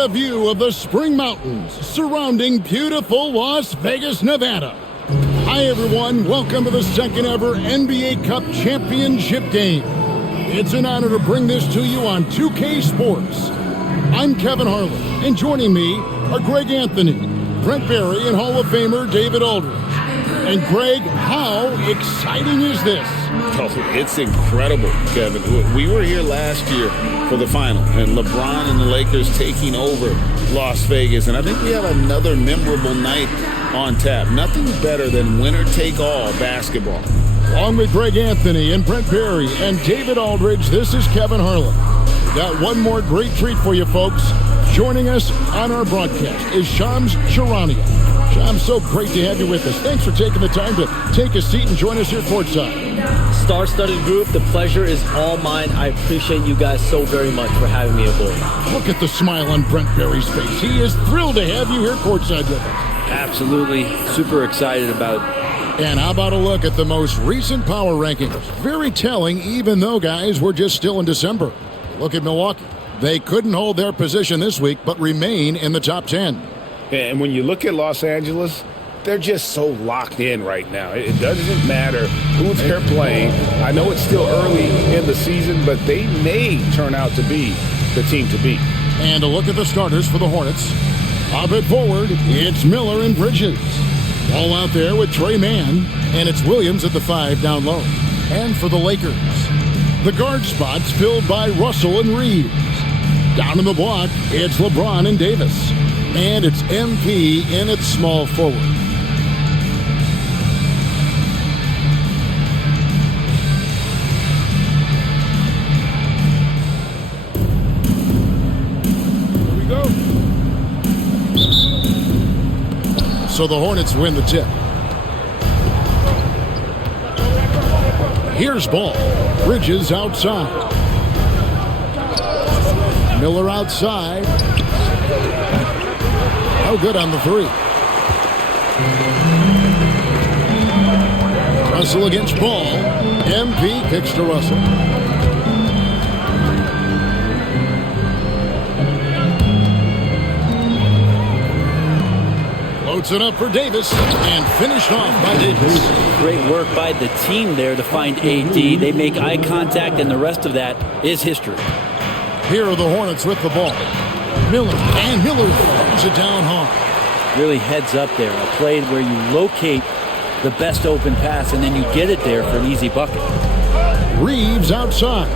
A view of the Spring Mountains surrounding beautiful Las Vegas, Nevada. Hi everyone, welcome to the second ever NBA Cup Championship game. It's an honor to bring this to you on 2K Sports. I'm Kevin Harlan, and joining me are Greg Anthony, Brent Barry, and Hall of Famer David Aldridge. And Greg, how exciting is this? Oh, it's incredible, Kevin. We were here last year for the final, and LeBron and the Lakers taking over Las Vegas. And I think we have another memorable night on tap. Nothing better than winner-take-all basketball. Along with Greg Anthony and Brent Barry and David Aldridge, this is Kevin Harlan. Got one more great treat for you folks. Joining us on our broadcast is Shams Charania. Shams, so great to have you with us. Thanks for taking the time to take a seat and join us here courtside. Star-studded group, the pleasure is all mine. I appreciate you guys so very much for having me aboard. Look at the smile on Brent Barry's face. He is thrilled to have you here courtside with us. Absolutely. Super excited about it. And how about a look at the most recent power rankings? Very telling, even though, guys, we're just still in December. Look at Milwaukee. They couldn't hold their position this week, but remain in the top 10. And when you look at Los Angeles, they're just so locked in right now. It doesn't matter who they're playing. I know it's still early in the season, but they may turn out to be the team to beat. And a look at the starters for the Hornets. Up it forward, it's Miller and Bridges. All out there with Trey Mann, and it's Williams at the 5 down low. And for the Lakers, the guard spots filled by Russell and Reeves. Down in the block, it's LeBron and Davis. And it's MP in its small forward. Here we go. So the Hornets win the tip. Here's ball. Bridges outside. Miller outside. No good on the 3. Russell against Ball. MP kicks to Russell. Floats it up for Davis and finished off by Davis. Great work by the team there to find AD. They make eye contact, and the rest of that is history. Here are the Hornets with the ball. Miller throws it down hard. Really heads up there. A play where you locate the best open pass, and then you get it there for an easy bucket. Reeves outside.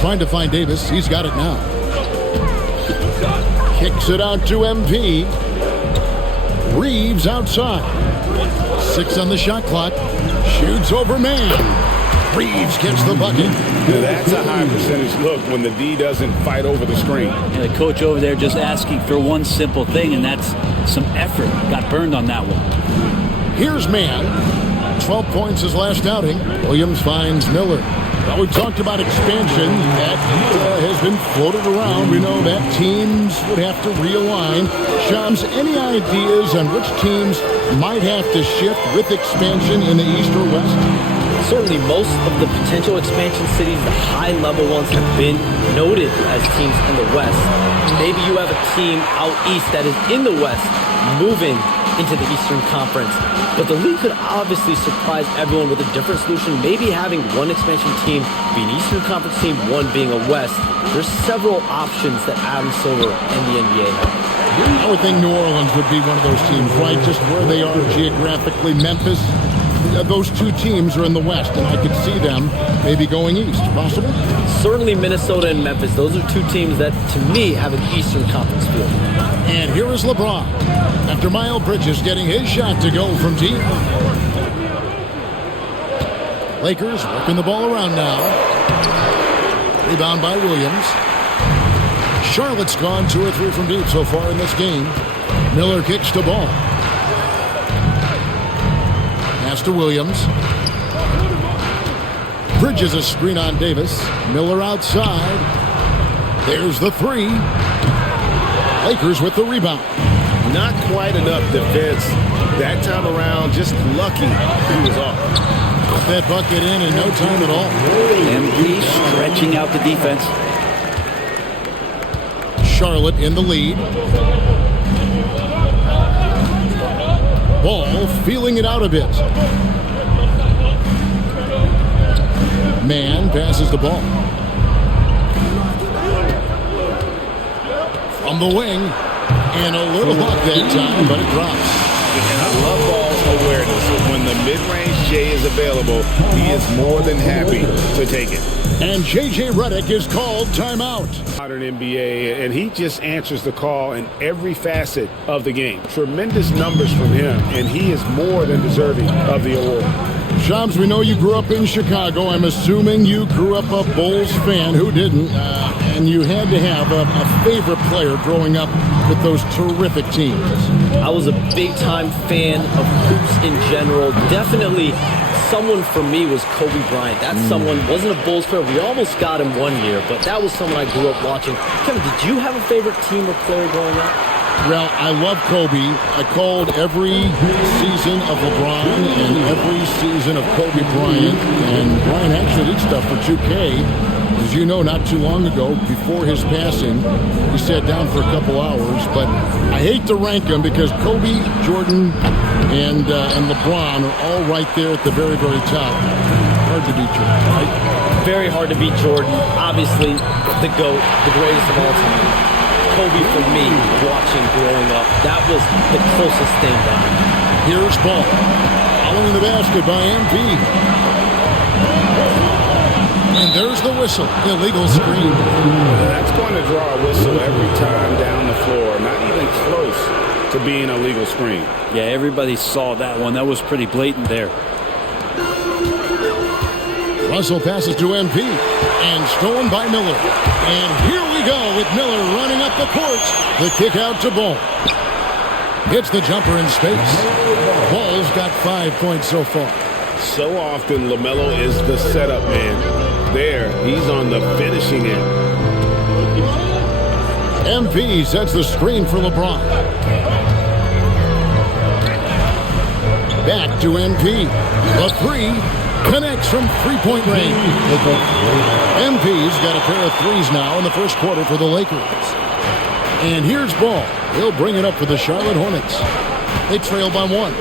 Trying to find Davis. He's got it now. Kicks it out to MP. Reeves outside. 6 on the shot clock. Shoots over man. Reeves gets the bucket. Now that's a high percentage look when the D doesn't fight over the screen. And the coach over there just asking for one simple thing, and that's some effort. Got burned on that one. Here's Mann. 12 points his last outing. Williams finds Miller. Well, we talked about expansion. That has been floated around. We know that teams would have to realign. Shams, any ideas on which teams might have to shift with expansion in the East or West? Certainly most of the potential expansion cities, the high-level ones, have been noted as teams in the West. Maybe you have a team out east that is in the West moving into the Eastern Conference. But the league could obviously surprise everyone with a different solution. Maybe having one expansion team be an Eastern Conference team, one being a West. There's several options that Adam Silver and the NBA have. I would think New Orleans would be one of those teams, right? Just where they are geographically. Memphis. Those two teams are in the West, and I could see them maybe going east. Possible? Certainly Minnesota and Memphis. Those are two teams that, to me, have an Eastern Conference feel. And here is LeBron. After Miles Bridges getting his shot to go from deep. Lakers working the ball around now. Rebound by Williams. Charlotte's gone 2 or 3 from deep so far in this game. Miller kicks to Ball. Pass to Williams. Bridges a screen on Davis. Miller outside. There's the 3. Lakers with the rebound. Not quite enough defense that time around. Just lucky he was off. Got that bucket in no time at all. MP stretching out the defense. Charlotte in the lead. Ball feeling it out a bit. Man passes the ball. From the wing. And a little hook that time, but it drops. And I love Ball's awareness. When the mid-range J is available, he is more than happy to take it. And J.J. Redick is called timeout. Modern NBA, and he just answers the call in every facet of the game. Tremendous numbers from him, and he is more than deserving of the award. Shams, we know you grew up in Chicago. I'm assuming you grew up a Bulls fan. Who didn't? And you had to have a favorite player growing up with those terrific teams. I was a big-time fan of hoops in general. Definitely someone for me was Kobe Bryant. That someone wasn't a Bulls player. We almost got him one year, but that was someone I grew up watching. Kevin, did you have a favorite team or player growing up? Well, I love Kobe. I called every season of LeBron and every season of Kobe Bryant. And Brian actually did stuff for 2K. As you know, not too long ago, before his passing, he sat down for a couple hours. But I hate to rank them because Kobe, Jordan, and LeBron are all right there at the very, very top. Hard to beat Jordan, right? Very hard to beat Jordan. Obviously, the GOAT, the greatest of all time. Kobe, for me, watching growing up, that was the closest thing down. Here's Ball. Following the basket by MP. And there's the whistle. Illegal screen. That's going to draw a whistle every time down the floor. Not even close to being a legal screen. Yeah, everybody saw that one. That was pretty blatant there. Russell passes to MP. And stolen by Miller. And here we go with Miller running up the court. The kick out to Ball. Hits the jumper in space. Ball's got 5 points so far. So often, LaMelo is the setup man. There, he's on the finishing end. MP sets the screen for LeBron. Back to MP. The three connects from three-point range. MP's got a pair of threes now in the first quarter for the Lakers. And here's Ball. He'll bring it up for the Charlotte Hornets. They trail by 1.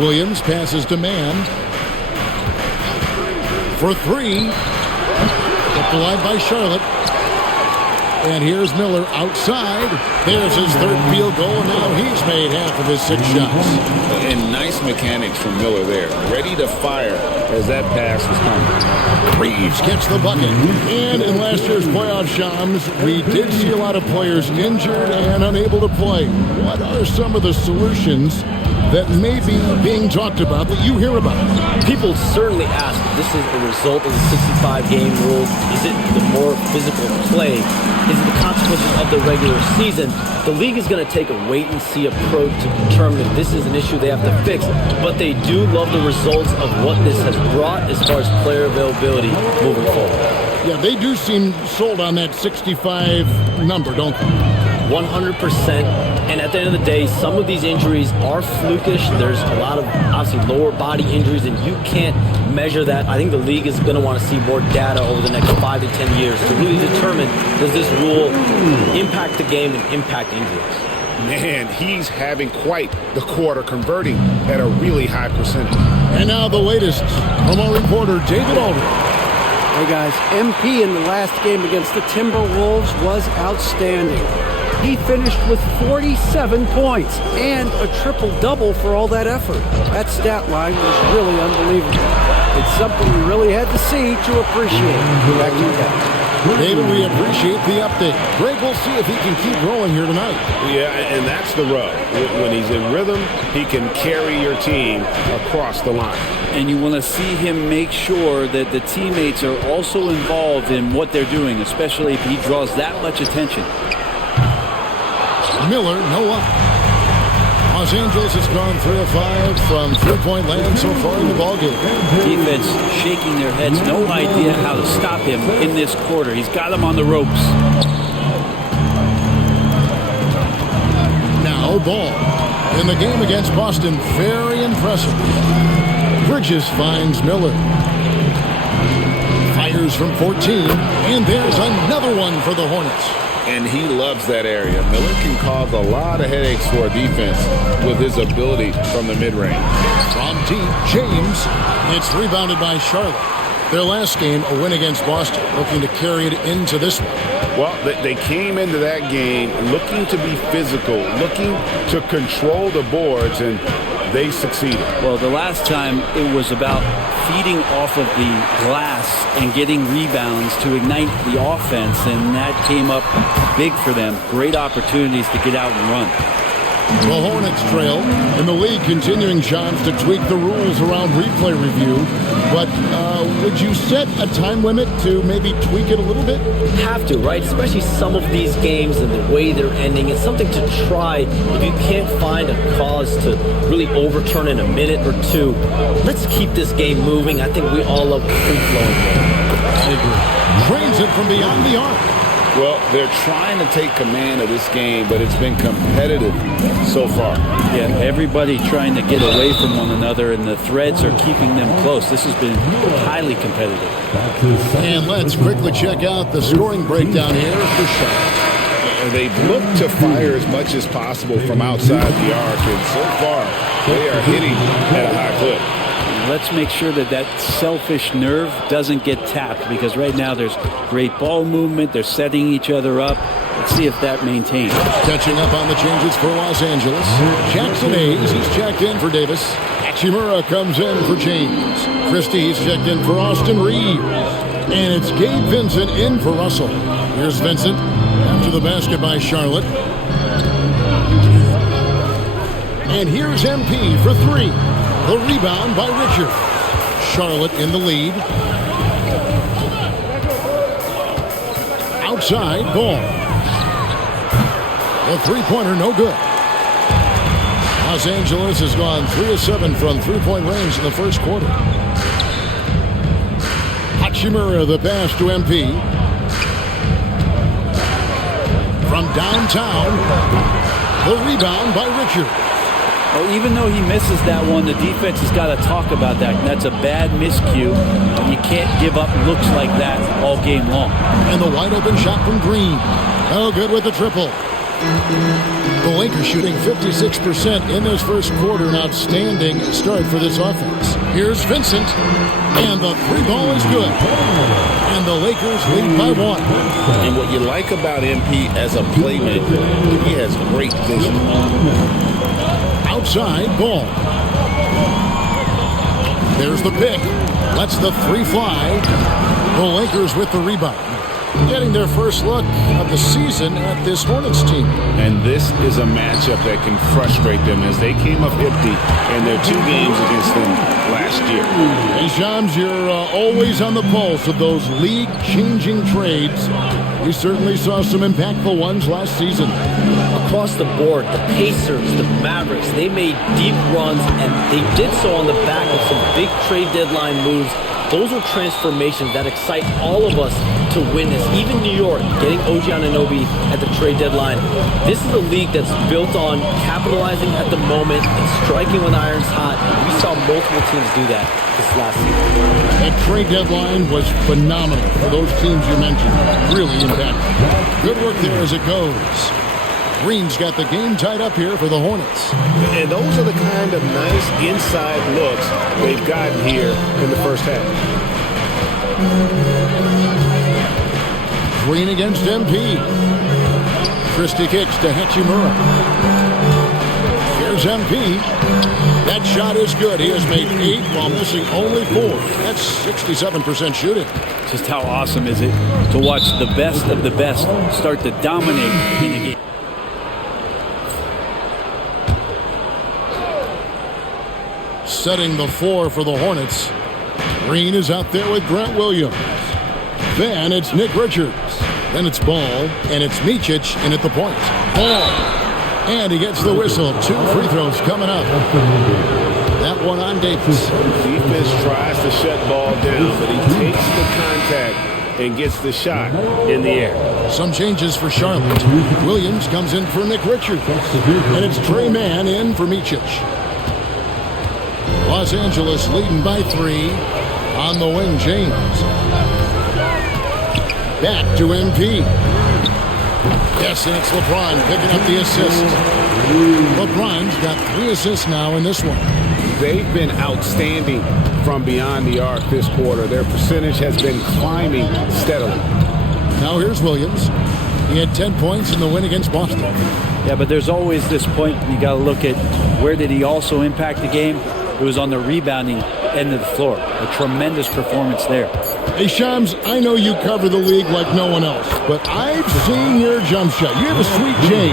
Williams passes to Man. For 3. Kept alive by Charlotte. And here's Miller outside. There's his third field goal, and now he's made half of his 6 shots. And nice mechanics from Miller there. Ready to fire as that pass was coming. Reeves gets the bucket. And in last year's playoff, Shams, we did see a lot of players injured and unable to play. What are some of the solutions that may be being talked about that you hear about? People certainly ask, this is a result of the 65-game rule. Is it the more physical play? Is it the consequences of the regular season? The league is going to take a wait-and-see approach to determine if this is an issue they have to fix. But they do love the results of what this has brought as far as player availability moving forward. Yeah, they do seem sold on that 65 number, don't they? 100%. And at the end of the day, some of these injuries are flukish. There's a lot of, obviously, lower body injuries, and you can't measure that. I think the league is going to want to see more data over the next 5 to 10 years to really determine, does this rule impact the game and impact injuries? Man, he's having quite the quarter, converting at a really high percentage. And now the latest from our reporter, David Aldridge. Hey guys, MP in the last game against the Timberwolves was outstanding. He finished with 47 points and a triple-double for all that effort. That stat line was really unbelievable. It's something we really had to see to appreciate. Back to you guys. David, we appreciate the update. Greg, we'll see if he can keep rolling here tonight. Yeah, and that's the rub. When he's in rhythm, he can carry your team across the line. And you want to see him make sure that the teammates are also involved in what they're doing, especially if he draws that much attention. Miller, no up. Los Angeles has gone 3 of 5 from three-point land so far in the ballgame. Defense shaking their heads. No idea how to stop him in this quarter. He's got him on the ropes. Now Ball. In the game against Boston, very impressive. Bridges finds Miller. Fires Lakers from 14, and there's another one for the Hornets. And he loves that area. Miller can cause a lot of headaches for a defense with his ability from the mid-range. From deep, James. It's rebounded by Charlotte. Their last game, a win against Boston, looking to carry it into this one. Well, they came into that game looking to be physical, looking to control the boards, and they succeeded. Well, the last time it was about feeding off of the glass and getting rebounds to ignite the offense, and that came up big for them. Great opportunities to get out and run. The Hornets trail, and the league continuing, Johns, to tweak the rules around replay review. But would you set a time limit to maybe tweak it a little bit? Have to, right? Especially some of these games and the way they're ending. It's something to try. If you can't find a cause to really overturn in a minute or two, let's keep this game moving. I think we all love the free-flowing game. I agree. Drains it from beyond the arc. Well, they're trying to take command of this game, but it's been competitive so far. Yeah, everybody trying to get away from one another, and the threads are keeping them close. This has been highly competitive. And let's quickly check out the scoring breakdown here for Charlotte. They've looked to fire as much as possible from outside the arc, and so far they are hitting at a high clip. Let's make sure that that selfish nerve doesn't get tapped, because right now there's great ball movement. They're setting each other up. Let's see if that maintains. Catching up on the changes for Los Angeles. Jackson Hayes, he's checked in for Davis. Hachimura comes in for James. Christie, he's checked in for Austin Reeves. And it's Gabe Vincent in for Russell. Here's Vincent after the basket by Charlotte. And here's MP for three. The rebound by Richard. Charlotte in the lead. Outside ball. The three-pointer no good. Los Angeles has gone 3 of 7 from three-point range in the first quarter. Hachimura the pass to MP. From downtown. The rebound by Richard. Well, even though he misses that one, the defense has got to talk about that. That's a bad miscue. You can't give up looks like that all game long. And the wide open shot from Green. Oh, good with the triple. The Lakers shooting 56% in this first quarter. An outstanding start for this offense. Here's Vincent. And the three ball is good. And the Lakers lead by 1. And what you like about MP as a playmaker, he has great vision. Outside ball. There's the pick. Lets the three fly. The Lakers with the rebound. Getting their first look of the season at this Hornets team. And this is a matchup that can frustrate them, as they came up empty in their 2 games against them last year. Hey, Shams, you're always on the pulse of those league-changing trades. We certainly saw some impactful ones last season. Across the board, the Pacers, the Mavericks, they made deep runs, and they did so on the back of some big trade deadline moves. Those are transformations that excite all of us to witness. Even New York, getting OG Anunoby at the trade deadline. This is a league that's built on capitalizing at the moment and striking when the iron's hot. We saw multiple teams do that this last season. That trade deadline was phenomenal for those teams you mentioned. Really impactful. Good work there as it goes. Green's got the game tied up here for the Hornets. And those are the kind of nice inside looks they've gotten here in the first half. Green against MP. Christie kicks to Hachimura. Here's MP. That shot is good. He has made 8 while missing only 4. That's 67% shooting. Just how awesome is it to watch the best of the best start to dominate in the game. Setting the floor for the Hornets. Green is out there with Grant Williams. Then it's Nick Richards. Then it's Ball, and it's Micic in at the point. Ball. And he gets the whistle. 2 free throws coming up. That one on Davis. Defense tries to shut Ball down, but he takes the contact and gets the shot in the air. Some changes for Charlotte. Williams comes in for Nick Richards. And it's Trey Mann in for Micic. Los Angeles leading by 3. On the wing, James. Back to MP. Yes, and it's LeBron picking up the assist. LeBron's got 3 assists now in this one. They've been outstanding from beyond the arc this quarter. Their percentage has been climbing steadily. Now here's Williams. He had 10 points in the win against Boston. Yeah, but there's always this point you got to look at where did he also impact the game. It was on the rebounding end of the floor. A tremendous performance there. Hey, Shams, I know you cover the league like no one else, but I've seen your jump shot. You have a sweet J.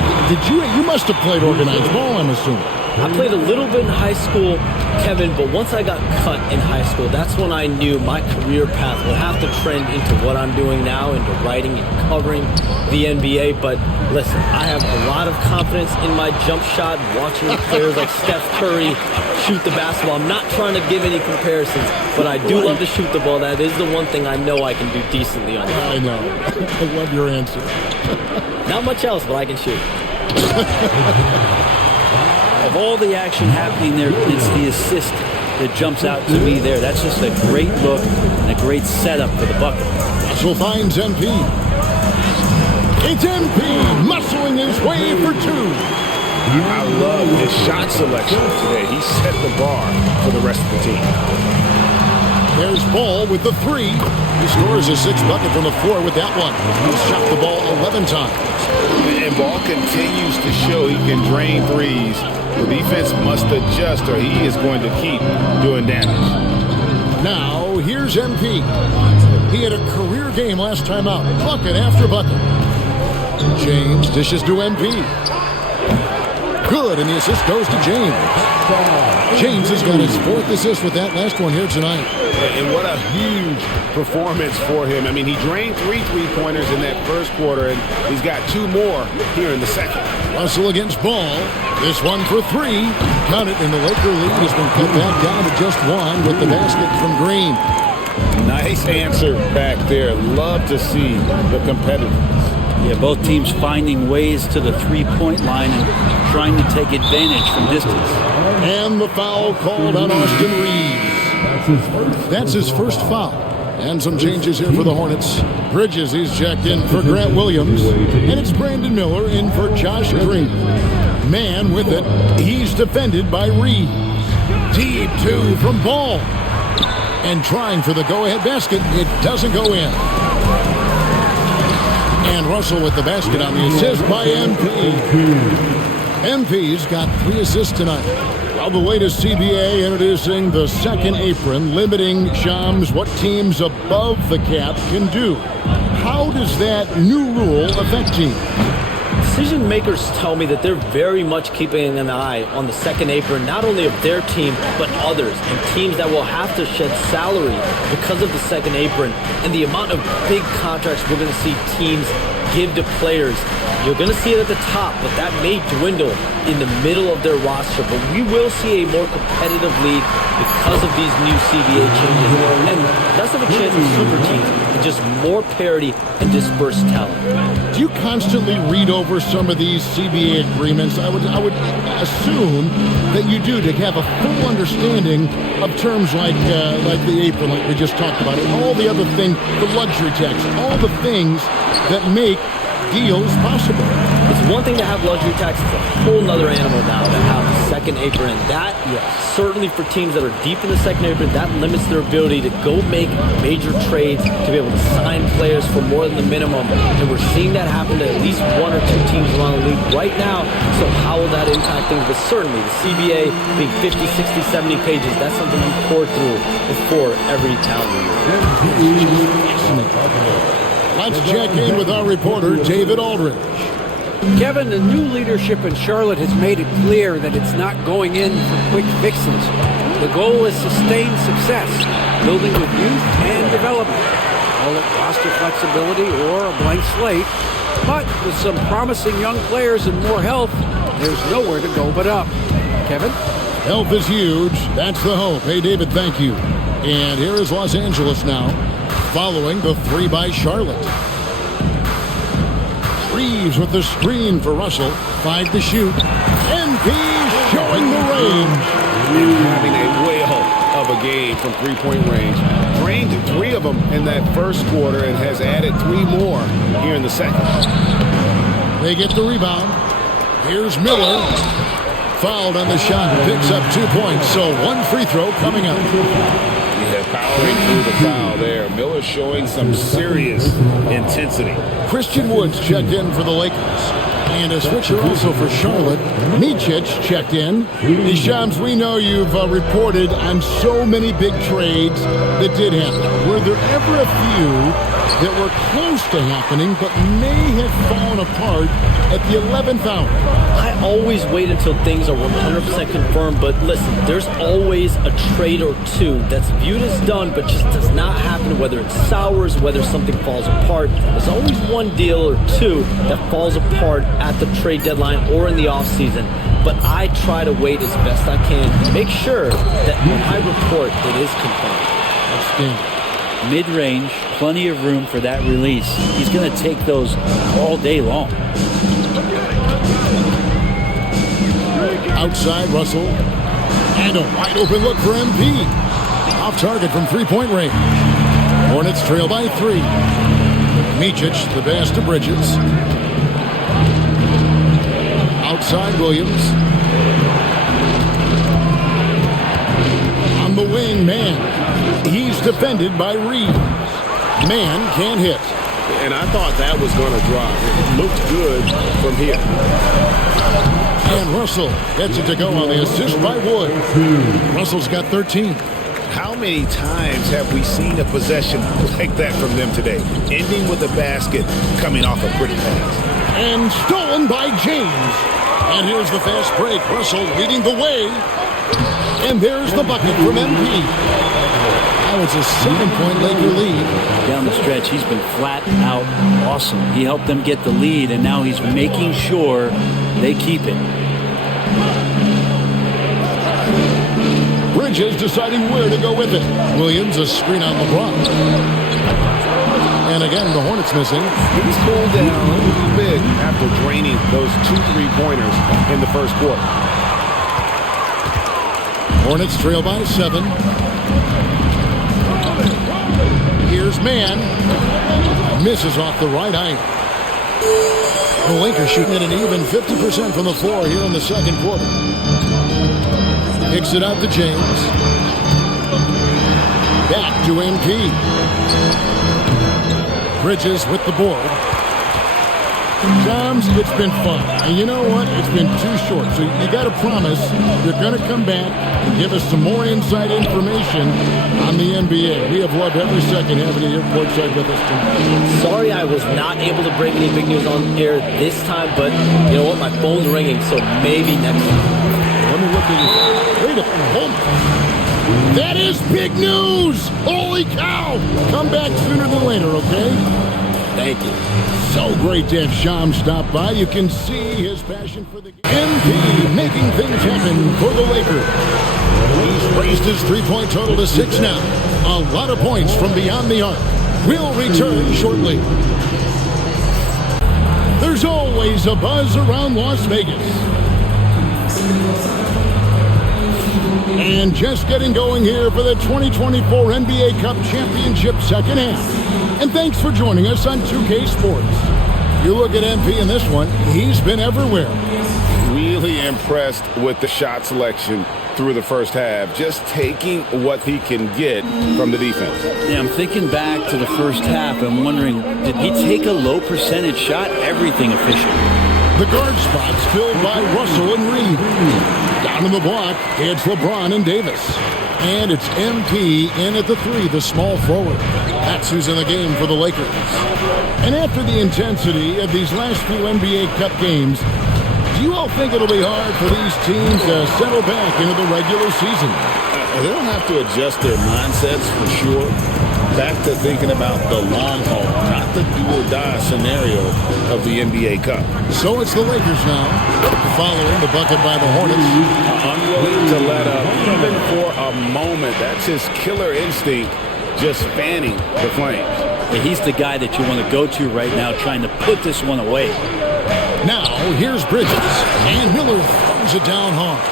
You must have played organized ball, I'm assuming. I played a little bit in high school, Kevin, but once I got cut in high school, that's when I knew my career path would have to trend into what I'm doing now, into writing and covering the NBA. But listen, I have a lot of confidence in my jump shot, watching players like Steph Curry shoot the basketball. I'm not trying to give any comparisons, but I do love to shoot the ball. That is the one thing I know I can do decently on. I know. I love your answer. Not much else, but I can shoot. Of all the action happening there, it's the assist that jumps out to me there. That's just a great look and a great setup for the bucket. Russell finds MP. It's MP muscling his way for 2. I love his shot selection today. He set the bar for the rest of the team. There's Ball with the 3. He scores his 6th bucket from the floor with that one. He's shot the ball 11 times. And Ball continues to show he can drain threes. The defense must adjust or he is going to keep doing damage. Now, here's MP. He had a career game last time out. Bucket after bucket. James dishes to MP. Good, and the assist goes to James. James has got his 4th assist with that last one here tonight. And what a huge performance for him. I mean, he drained 3 3-pointers in that first quarter, and he's got 2 more here in the second. Russell against Ball. This one for 3. Count it, and the Laker lead has been cut back down to just 1 with the basket from Green. Nice answer back there. Love to see the competitiveness. Yeah, both teams finding ways to the 3-point line and trying to take advantage from distance. And the foul called on Austin Reeves. That's his first foul. And some changes here for the Hornets. Bridges, he's checked in for Grant Williams. And it's Brandon Miller in for Josh Green. Man with it. He's defended by Reeves. Deep 2 from Ball. And trying for the go-ahead basket. It doesn't go in. And Russell with the basket on the assist by MP. MP's got 3 assists tonight. Well, the latest CBA introducing the second apron, limiting Shams what teams above the cap can do. How does that new rule affect teams? Decision makers tell me that they're very much keeping an eye on the second apron, not only of their team, but others, and teams that will have to shed salary because of the second apron and the amount of big contracts we're going to see teams give to players. You're going to see it at the top, but that may dwindle in the middle of their roster. But we will see a more competitive league because of these new CBA changes, and less of a chance of super teams and just more parity and dispersed talent. Do you constantly read over some of these CBA agreements? I would assume that you do, to have a full understanding of terms like the apron, like we just talked about, and all the other things, the luxury tax, all the things that make deals possible. It's one thing to have luxury tax, it's a whole nother animal now to have a second apron. And that, certainly for teams that are deep in the second apron, that limits their ability to go make major trades, to be able to sign players for more than the minimum. And we're seeing that happen to at least 1 or 2 teams around the league right now. So how will that impact things? But certainly the CBA being 50, 60, 70 pages, that's something you pour through before every calendar year. Let's check in with our reporter, David Aldridge. Kevin, the new leadership in Charlotte has made it clear that it's not going in for quick fixes. The goal is sustained success, building with youth and development. Call it roster flexibility or a blank slate. But with some promising young players and more health, there's nowhere to go but up. Kevin? Health is huge. That's the hope. Hey, David, thank you. And here is Los Angeles now, following the 3 by Charlotte. Reeves with the screen for Russell. 5 to shoot. MP showing the range. And having a whale of a game from 3-point range. drained 3 of them in that first quarter and has added 3 more here in the second. They get the rebound. Here's Miller. Fouled on the shot. Picks up 2 points. So 1 free throw coming up. Yeah, powering through the foul there. Miller showing some serious intensity. Christian Woods checked in for the Lakers. And a switcher also for Charlotte. Micic checked in. Shams, we know you've reported on so many big trades that did happen. Were there ever a few that were close to happening but may have fallen apart at the 11th hour? I always wait until things are 100% confirmed, but listen, there's always a trade or two that's viewed as done but just does not happen, whether it sours, whether something falls apart. There's always one deal or two that falls apart at the trade deadline or in the offseason. But I try to wait as best I can and make sure that when I report, it is confirmed. Outstanding. Mid-range, plenty of room for that release. He's going to take those all day long. Outside, Russell. And a wide open look for MP. Off target from three-point range. Hornets trail by 3. Micic, the pass to Bridges. Outside, Williams. On the wing, man. He's defended by Reed. Man can't hit. And I thought that was going to drop. It looked good from here. And Russell gets it to go on the assist by Wood. Russell's got 13. How many times have we seen a possession like that from them today? Ending with a basket, coming off a pretty pass. And stolen by James. And here's the fast break. Russell leading the way. And there's the bucket from MP. Now it's a 7-point Laker lead. Down the stretch, he's been flat out awesome. He helped them get the lead, and now he's making sure they keep it. Bridges deciding where to go with it. Williams, a screen on LeBron. And again, the Hornets missing. He's cooled down a little bit after draining those 2 3-pointers in the first quarter. Hornets trail by 7. Here's Man. Misses off the right eye. The Lakers shooting at an even 50% from the floor here in the second quarter. Kicks it out to James. Back to MP. Bridges with the board. Shams, it's been fun. And you know what? It's been too short. So you got to promise you're going to come back and give us some more inside information on the NBA. We have loved every second having you here courtside with us tonight. Sorry I was not able to bring any big news on air this time, but you know what? My phone's ringing, so maybe next time. Let me look at you. Wait a minute. That is big news! Holy cow! Come back sooner than later, okay? Thank you. So great to have Shams stop by. You can see his passion for the game. MP making things happen for the Lakers. He's raised his three-point total to 6 now. A lot of points from beyond the arc. We'll return shortly. There's always a buzz around Las Vegas. And just getting going here for the 2024 NBA Cup Championship second half. And thanks for joining us on 2K Sports. You look at MP in this one, he's been everywhere. Really impressed with the shot selection through the first half, just taking what he can get from the defense. Yeah, I'm thinking back to the first half and wondering, did he take a low percentage shot? Everything efficient. The guard spots filled by Russell and Reed. Down in the block, it's LeBron and Davis. And it's MP in at the 3, the small forward. That's who's in the game for the Lakers. And after the intensity of these last few NBA Cup games, do you all think it'll be hard for these teams to settle back into the regular season? They'll have to adjust their mindsets for sure. Back to thinking about the long haul, not the do-or-die scenario of the NBA Cup. So it's the Lakers now, following the bucket by the Hornets. Unwilling to let up, even for a moment. That's his killer instinct, just fanning the flames. Yeah, he's the guy that you want to go to right now, trying to put this one away. Now, here's Bridges, and Miller throws it down hard.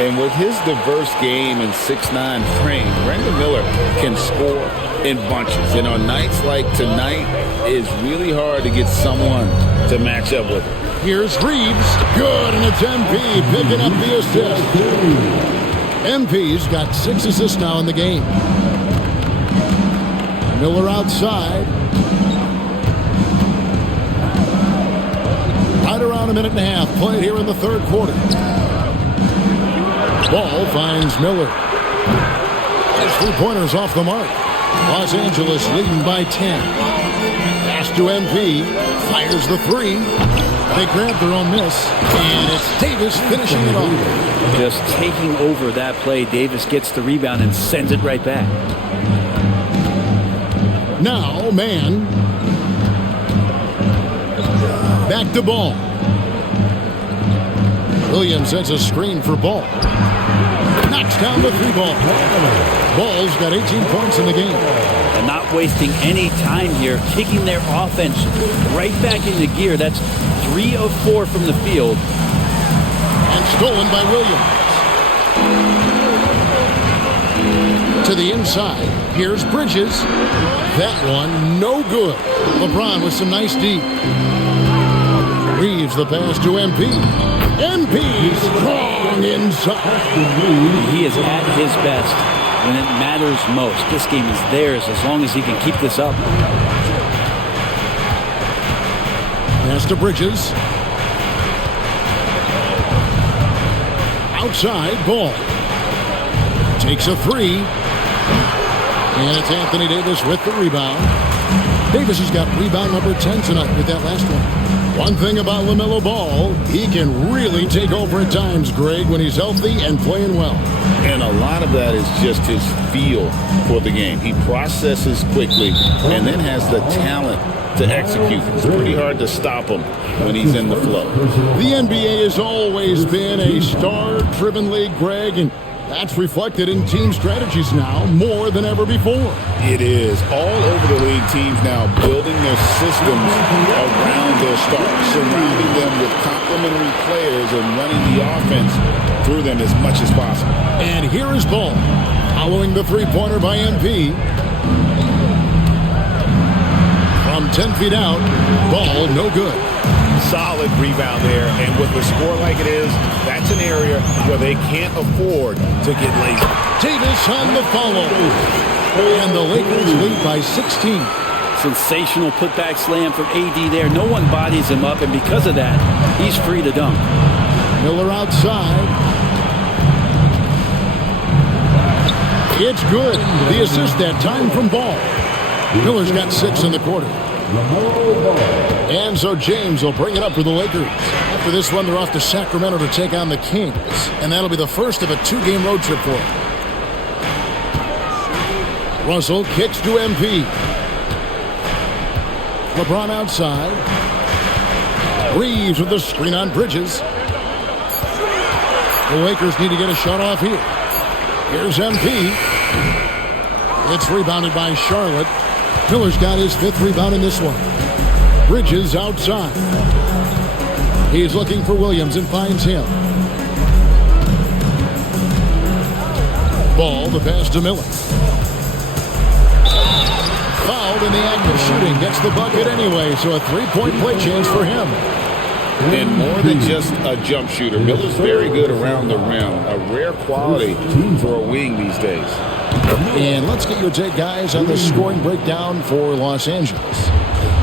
And with his diverse game and 6'9" frame, Brandon Miller can score in bunches. And on nights like tonight, it's really hard to get someone to match up with him. Here's Reeves. Good, and it's MP picking up the assist. MP's got 6 assists now in the game. Miller outside. Right around a minute and a half played here in the third quarter. Ball finds Miller. His 3-pointers off the mark. Los Angeles leading by 10. Pass to MP. Fires the 3. They grab their own miss. And it's Davis finishing it off. Just taking over that play. Davis gets the rebound and sends it right back. Now, man. Back to Ball. Williams sets a screen for Ball. Knocks down the 3-ball. Ball's got 18 points in the game. And not wasting any time here, kicking their offense right back into gear. That's 3 of 4 from the field. And stolen by Williams. To the inside. Here's Bridges. That one, no good. LeBron with some nice D. Reeves the pass to MP. MP strong inside. He is at his best when it matters most. This game is theirs as long as he can keep this up. Pass to Bridges. Outside, Ball. Takes a 3. And it's Anthony Davis with the rebound. Davis has got rebound number 10 tonight with that last one. One thing about LaMelo Ball, he can really take over at times, Greg, when he's healthy and playing well. And a lot of that is just his feel for the game. He processes quickly and then has the talent to execute. It's pretty hard to stop him when he's in the flow. The NBA has always been a star-driven league, Greg, and that's reflected in team strategies now more than ever before. It is. All over the league, teams now building their systems around their stars, surrounding them with complementary players and running the offense through them as much as possible. And here is Ball, following the 3-pointer by MP. From 10 feet out, Ball no good. Solid rebound there, and with the score like it is, that's an area where they can't afford to get lazy. Davis on the follow. And the Lakers lead by 16. Sensational putback slam from AD there. No one bodies him up, and because of that, he's free to dunk. Miller outside. It's good. The assist that time from Ball. Miller's got 6 in the quarter. And so James will bring it up for the Lakers. After this one, they're off to Sacramento to take on the Kings. And that'll be the first of a 2-game road trip for them. Russell kicks to MP. LeBron outside. Reeves with the screen on Bridges. The Lakers need to get a shot off here. Here's MP. It's rebounded by Charlotte. Miller's got his 5th rebound in this one. Bridges outside. He's looking for Williams and finds him. Ball, the pass to Miller. Fouled in the act of shooting. Gets the bucket anyway, so a 3-point play chance for him. And more than just a jump shooter, Miller's very good around the rim. A rare quality for a wing these days. And let's get your take, guys, on the scoring breakdown for Los Angeles.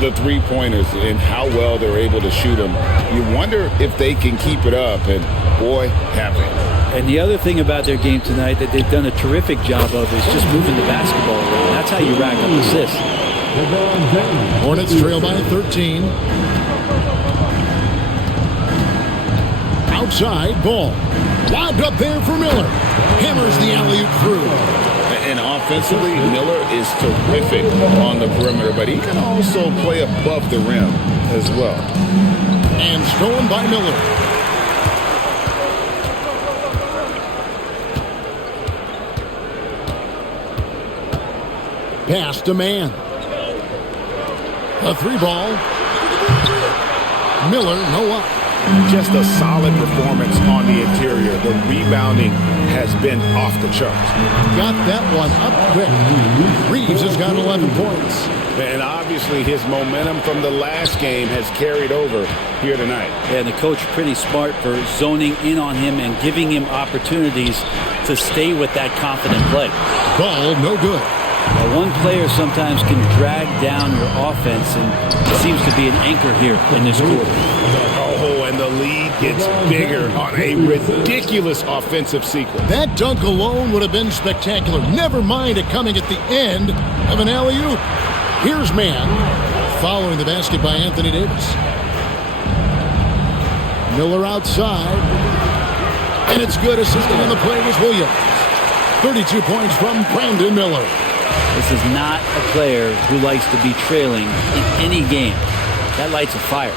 The 3-pointers and how well they're able to shoot them. You wonder if they can keep it up, and boy, have they. And the other thing about their game tonight that they've done a terrific job of is just moving the basketball around. That's how you rack up assists. Hornets trail by 13. Outside, Ball. Lobbed up there for Miller. Hammers the alley-oop through. And offensively, Miller is terrific on the perimeter, but he can also play above the rim as well. And stolen by Miller. Pass to man. A 3-ball. Miller, no up. Just a solid performance on the interior. The rebounding has been off the charts. Got that one up quick. Reeves has got 11 points. And obviously his momentum from the last game has carried over here tonight. Yeah, the coach pretty smart for zoning in on him and giving him opportunities to stay with that confident play. Ball no good. Now, one player sometimes can drag down your offense, and it seems to be an anchor here in this quarter. Oh, and the lead gets bigger on a ridiculous offensive sequence. That dunk alone would have been spectacular. Never mind it coming at the end of an alley-oop. Here's man following the basket by Anthony Davis. Miller outside. And it's good. Assisting on the play was Williams. 32 points from Brandon Miller. This is not a player who likes to be trailing in any game. That lights a fire.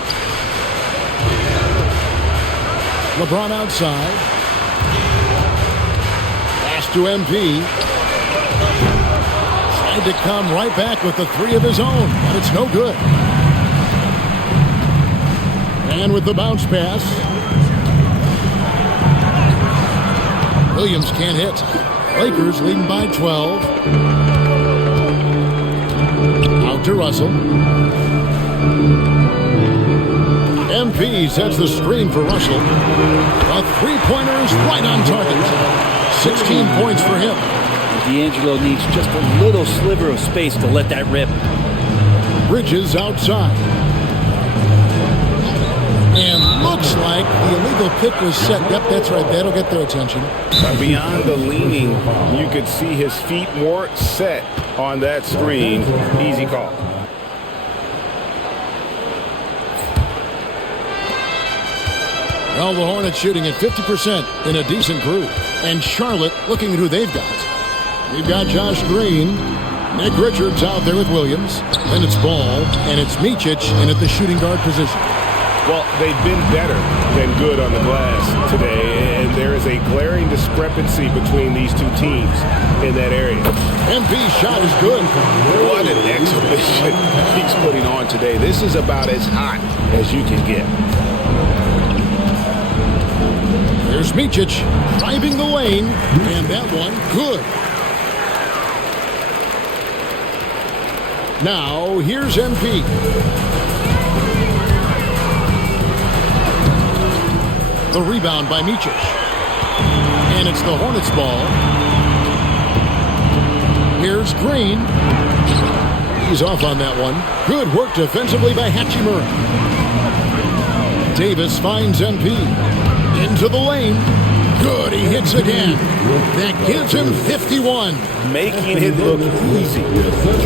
LeBron outside. Pass to MP. Tried to come right back with the three of his own, but it's no good. And with the bounce pass. Williams can't hit. Lakers leading by 12. Out to Russell. MP sets the screen for Russell. A three-pointer is right on target. 16 points for him. D'Angelo needs just a little sliver of space to let that rip. Bridges outside. And looks like the illegal pick was set. Yep, that's right. That'll get their attention. Beyond the leaning, you could see his feet weren't set on that screen. Easy call. Well, the Hornets shooting at 50% in a decent group. And Charlotte looking at who they've got. We've got Josh Green. Nick Richards out there with Williams. Then it's Ball, and it's Micic in at the shooting guard position. Well, they've been better than good on the glass today, and there is a glaring discrepancy between these two teams in that area. MP's shot is good. What an exhibition he's putting on today. This is about as hot as you can get. There's Micic driving the lane, and that one good. Now, here's MP. The rebound by Micic. And it's the Hornets ball. Here's Green. He's off on that one. Good work defensively by Hachimura. Davis finds MP. Into the lane. Good, he hits again. That gives him 51. Making it look easy.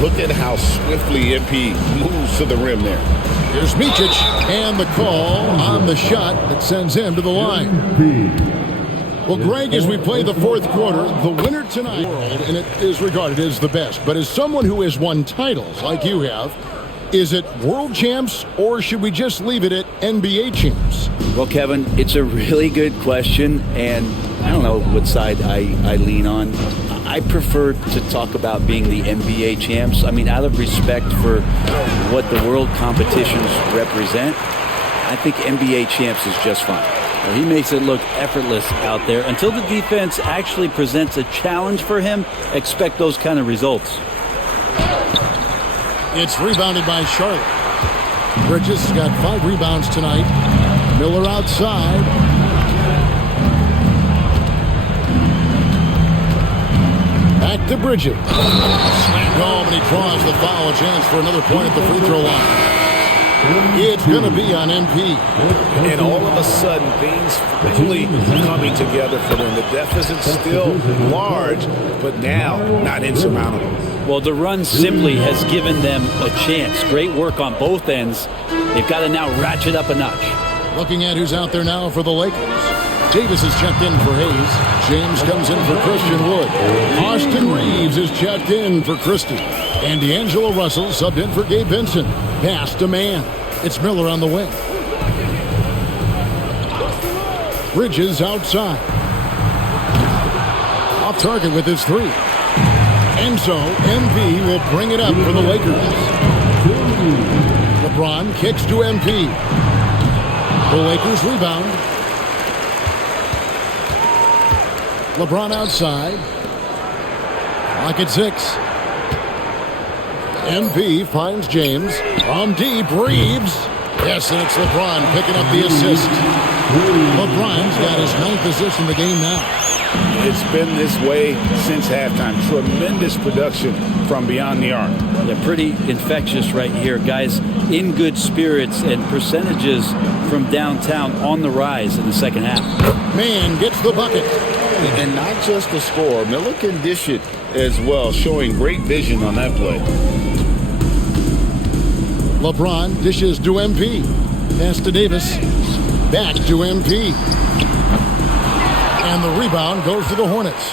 Look at how swiftly MP moves to the rim there. Here's Micic, and the call on the shot that sends him to the line. Well, Greg, as we play the fourth quarter, the winner tonight, and it is regarded as the best, but as someone who has won titles like you have, is it world champs, or should we just leave it at NBA champs? Well, Kevin, it's a really good question, and I don't know what side I lean on. I prefer to talk about being the NBA champs. I mean, out of respect for what the world competitions represent, I think NBA champs is just fine. Well, he makes it look effortless out there. Until the defense actually presents a challenge for him, expect those kind of results. It's rebounded by Charlotte. Bridges has got 5 rebounds tonight. Miller outside. Back to Bridges. Slammed home, and he draws the foul. A chance for another point at the free throw line. It's going to be on MP. And all of a sudden, things finally coming together for them. The deficit's still large, but now not insurmountable. Well, the run simply has given them a chance. Great work on both ends. They've got to now ratchet up a notch. Looking at who's out there now for the Lakers. Davis is checked in for Hayes. James comes in for Christian Wood. Austin Reeves is checked in for Christie. And D'Angelo Russell subbed in for Gabe Vincent. Pass to man. It's Miller on the wing. Bridges outside. Off target with his 3. And so MP will bring it up for the Lakers. LeBron kicks to MP. The Lakers rebound. LeBron outside. Clock at 6. MP finds James. From deep, Reeves. Yes, and it's LeBron picking up the assist. LeBron's got his 9th assist in the game now. It's been this way since halftime. Tremendous production from beyond the arc. Yeah, pretty infectious right here. Guys in good spirits and percentages from downtown on the rise in the second half. Man gets the bucket. And not just the score. Miller can dish it as well, showing great vision on that play. LeBron dishes to MP. Pass to Davis. Back to MP. And the rebound goes to the Hornets.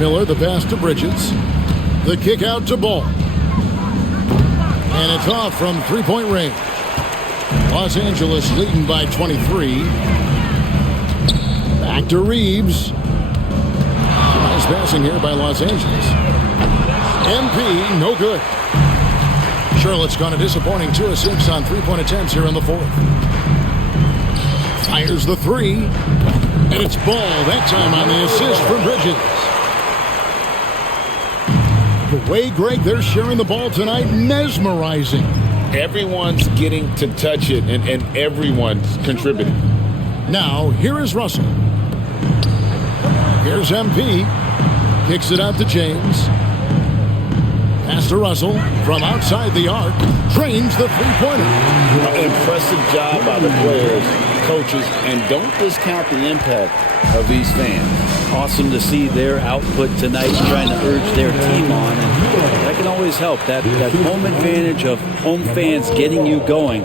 Miller, the pass to Bridges. The kick out to Ball. And it's off from three-point range. Los Angeles leading by 23. Back to Reeves. Nice passing here by Los Angeles. MP, no good. Charlotte's gone a disappointing 2 of 6 on three-point attempts here in the fourth. Fires the three. And it's Ball that time on the assist from Bridges. The way, Greg, they're sharing the ball tonight, mesmerizing. Everyone's getting to touch it, and everyone's contributing. Now, here is Russell. Here's MP. Kicks it out to James. Pass to Russell from outside the arc. Drains the three-pointer. Impressive job by the players, coaches, and don't discount the impact of these fans. Awesome to see their output tonight, trying to urge their team on, and that can always help. That home advantage of home fans getting you going,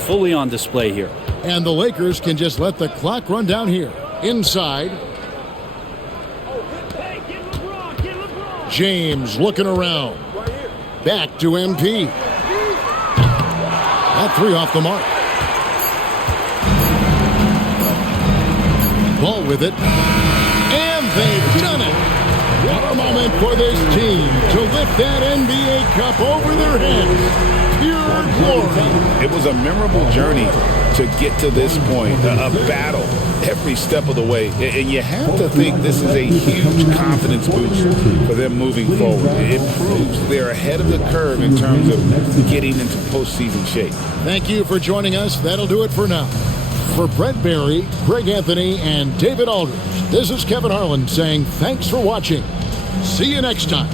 fully on display here. And the Lakers can just let the clock run down here. Inside. James looking around. Back to MP. That three off the mark. Ball with it. And they've done it. What a moment for this team to lift that NBA Cup over their heads. Pure glory. It was a memorable journey to get to this point, a battle every step of the way. And you have to think this is a huge confidence boost for them moving forward. It proves they're ahead of the curve in terms of getting into postseason shape. Thank you for joining us. That'll do it for now. For Brett Barry, Greg Anthony, and David Aldridge, this is Kevin Harlan saying thanks for watching. See you next time.